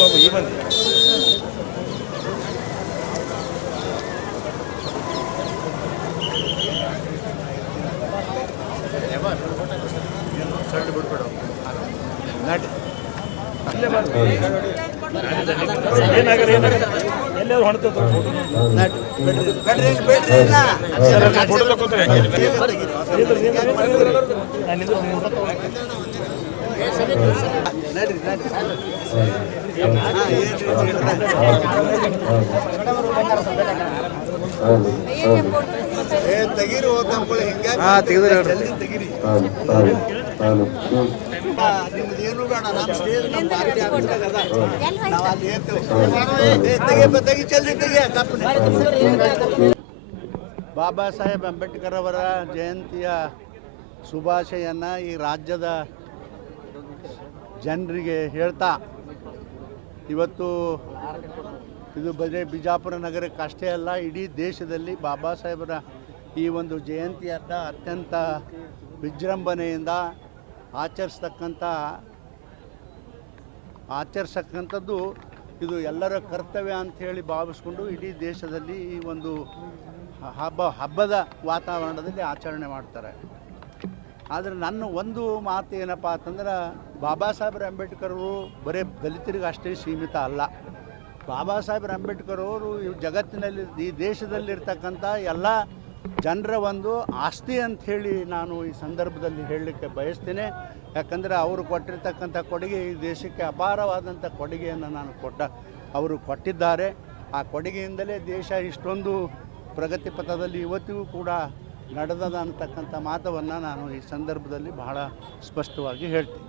ಬಾಬು ಈ ಮಂದಿ ಬಿಡ್ಬೇಡ ನಾಟಿ ಎಲ್ಲರೂ ಹೊಣ್ತದ ತೆಗೀರಿ ತೆಗೀರಿ ನಿಮ್ದೇನು ಬೇಡ ನಮ್ಮ ಸ್ಟೇಜ್ ನಮ್ಮ ಪಾರ್ಟಿ ಆಗ್ತದ ನಾವು ಅಲ್ಲಿ ಇರ್ತೇವೆ. ಬಾಬಾ ಸಾಹೇಬ್ ಅಂಬೇಡ್ಕರ್ ಅವರ ಜಯಂತಿಯ ಶುಭಾಶಯನ್ನು ಈ ರಾಜ್ಯದ ಜನರಿಗೆ ಹೇಳ್ತಾ ಇವತ್ತು ಇದು ಬರೀ ಬಿಜಾಪುರ ನಗರಕ್ಕೆ ಅಷ್ಟೇ ಅಲ್ಲ, ಇಡೀ ದೇಶದಲ್ಲಿ ಬಾಬಾ ಸಾಹೇಬರ ಈ ಒಂದು ಜಯಂತಿಯನ್ನು ಅತ್ಯಂತ ವಿಜೃಂಭಣೆಯಿಂದ ಆಚರಿಸಕ್ಕಂಥದ್ದು ಇದು ಎಲ್ಲರ ಕರ್ತವ್ಯ ಅಂಥೇಳಿ ಭಾವಿಸ್ಕೊಂಡು ಇಡೀ ದೇಶದಲ್ಲಿ ಈ ಒಂದು ಹಬ್ಬದ ವಾತಾವರಣದಲ್ಲಿ ಆಚರಣೆ ಮಾಡ್ತಾರೆ. ಆದರೆ ನನ್ನ ಒಂದು ಮಾತು ಏನಪ್ಪ ಅಂತಂದ್ರೆ, ಬಾಬಾ ಸಾಹೇಬ್ ಅಂಬೇಡ್ಕರ್ ಅವರು ಬರೀ ದಲಿತರಿಗೆ ಅಷ್ಟೇ ಸೀಮಿತ ಅಲ್ಲ. ಬಾಬಾ ಸಾಹೇಬ್ ಅಂಬೇಡ್ಕರ್ ಅವರು ಈ ಜಗತ್ತಿನಲ್ಲಿ ಈ ದೇಶದಲ್ಲಿರ್ತಕ್ಕಂಥ ಎಲ್ಲ ಜನರ ಒಂದು ಆಸ್ತಿ ಅಂಥೇಳಿ ನಾನು ಈ ಸಂದರ್ಭದಲ್ಲಿ ಹೇಳಲಿಕ್ಕೆ ಬಯಸ್ತೇನೆ. ಯಾಕಂದರೆ ಅವರು ಕೊಟ್ಟಿರ್ತಕ್ಕಂಥ ಕೊಡುಗೆ ಈ ದೇಶಕ್ಕೆ ಅಪಾರವಾದಂಥ ಕೊಡುಗೆಯನ್ನು ಅವರು ಕೊಟ್ಟಿದ್ದಾರೆ. ಆ ಕೊಡುಗೆಯಿಂದಲೇ ದೇಶ ಇಷ್ಟೊಂದು ಪ್ರಗತಿ ಪಥದಲ್ಲಿ ಇವತ್ತಿಗೂ ಕೂಡ ನಡೆದದ ಅಂತಕ್ಕಂಥ ಮಾತನ್ನು ನಾನು ಈ ಸಂದರ್ಭದಲ್ಲಿ ಬಹಳ ಸ್ಪಷ್ಟವಾಗಿ ಹೇಳ್ತೀನಿ.